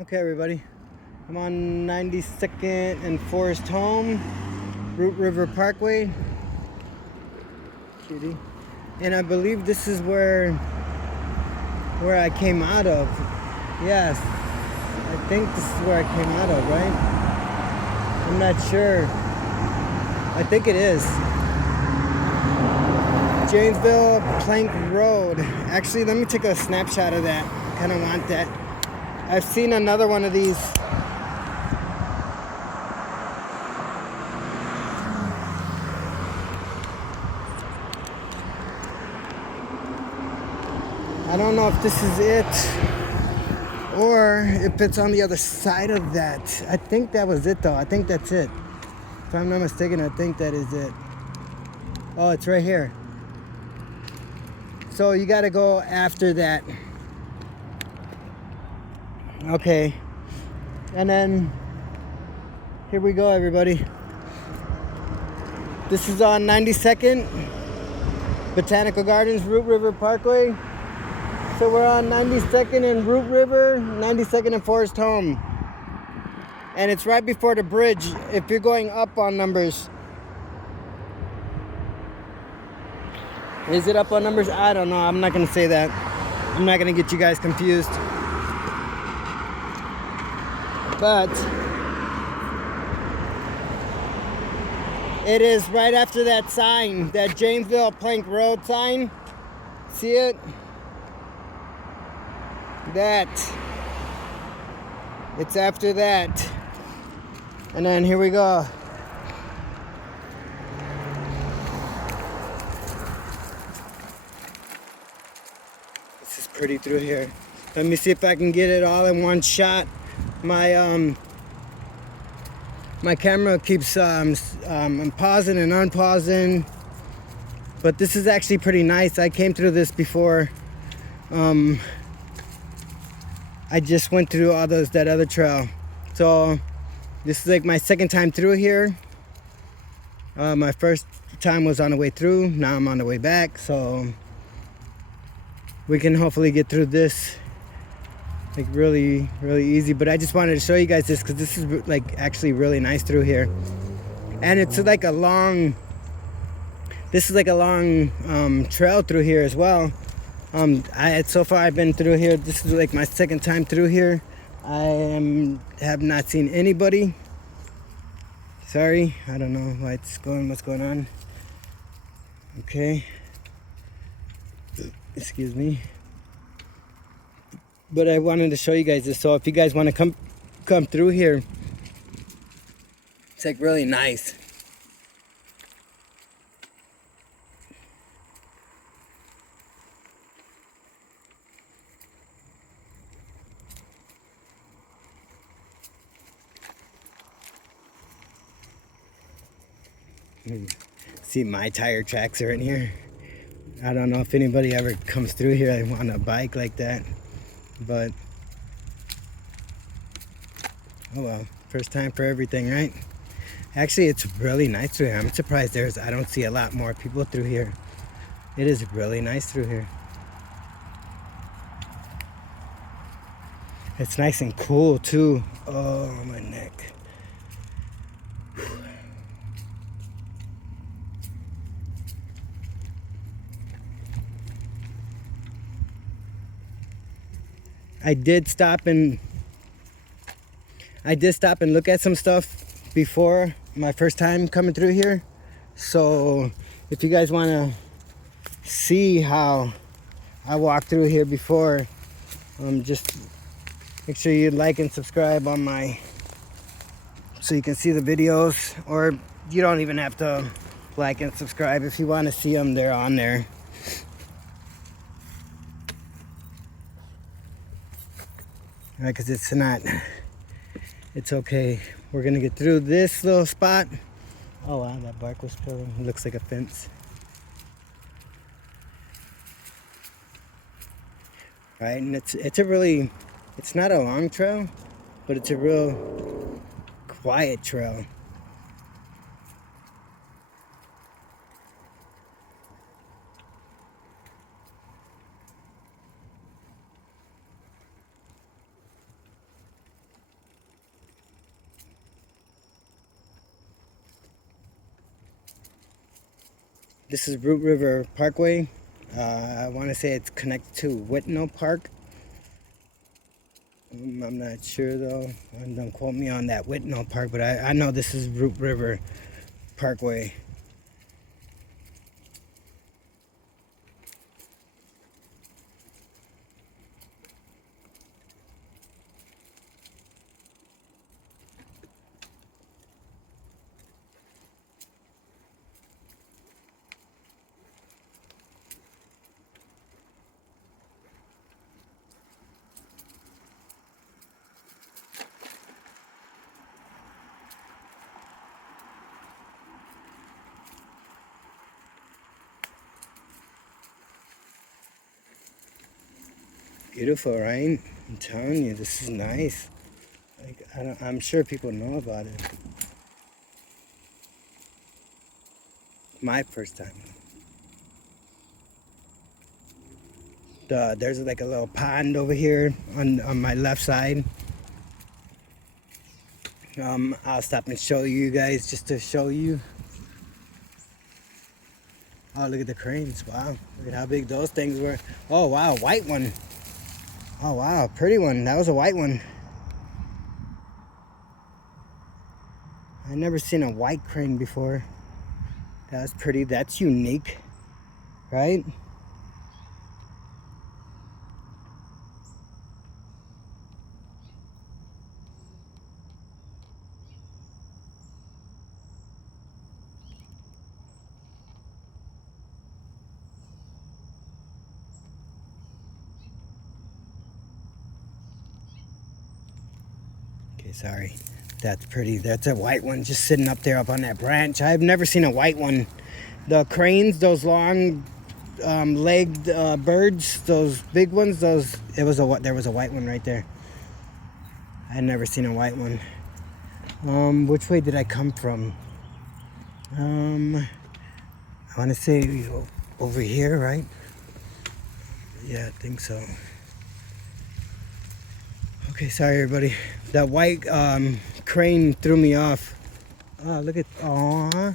Okay, everybody. I'm on 92nd and Forest Home, Root River Parkway. Kitty. And I believe this is where I came out of. Yes, I think this is where I came out of, right? I'm not sure. I think it is. Janesville Plank Road. Actually, let me take a snapshot of that. I kind of want that. I've seen another one of these. I don't know if this is it or if it's on the other side of that. I think that was it though. I think that's it. If I'm not mistaken, I think that is it. Oh, it's right here. So you gotta go after that. Okay. And then here we go, everybody. This is on 92nd, Botanical Gardens, Root River Parkway. So we're on 92nd and Root River, 92nd and Forest Home. And it's right before the bridge if you're going up on Numbers. Is it up on Numbers? I don't know. I'm not going to say that. I'm not going to get you guys confused. But it is right after that sign, that Janesville Plank Road sign. See it? That. It's after that. And then here we go. This is pretty through here. Let me see if I can get it all in one shot. My camera keeps pausing and unpausing, but this is actually pretty nice. I came through this before. I just went through all that other trail, so this is like my second time through here. My first time was on the way through. Now I'm on the way back, so we can hopefully get through this like really easy. But I just wanted to show you guys this because this is like actually really nice through here, and it's like a long trail through here as well. So far I've been through here. This is like my second time through here. I have not seen anybody. Sorry, I don't know what's going on. Okay, excuse me. But I wanted to show you guys this. So if you guys want to come through here, it's like really nice. See, my tire tracks are in here. I don't know if anybody ever comes through here on a bike like that, but oh well, first time for everything, right? Actually, it's really nice through here. I'm surprised I don't see a lot more people through here. It is really nice through here. It's nice and cool too. Oh, my neck. I did stop and look at some stuff before my first time coming through here. So if you guys want to see how I walked through here before, just make sure you like and subscribe on so you can see the videos, or you don't even have to like and subscribe. If you want to see them, they're on there. All right, because it's okay. We're gonna get through this little spot. Oh wow, that bark was peeling. It looks like a fence. All right, and it's not a long trail, but it's a real quiet trail. This is Root River Parkway. I want to say it's connected to Whitnall Park. I'm not sure though. Don't quote me on that Whitnall Park, but I know this is Root River Parkway. Beautiful, right? I'm telling you, this is nice. Like, I'm sure people know about it. My first time. There's like a little pond over here on my left side. I'll stop and show you guys just to show you. Oh, look at the cranes. Wow. Look at how big those things were. Oh, wow. White one. Oh, wow. Pretty one. That was a white one. I never seen a white crane before. That's pretty. That's unique. Right? Okay, sorry. That's pretty. That's a white one just sitting up there up on that branch. I've never seen a white one. The cranes, those long legged birds, those big ones, there was a white one right there. I'd never seen a white one. Which way did I come from? I want to say over here, right? Yeah, I think so. Okay, sorry everybody. That white crane threw me off. Oh, look at, aw.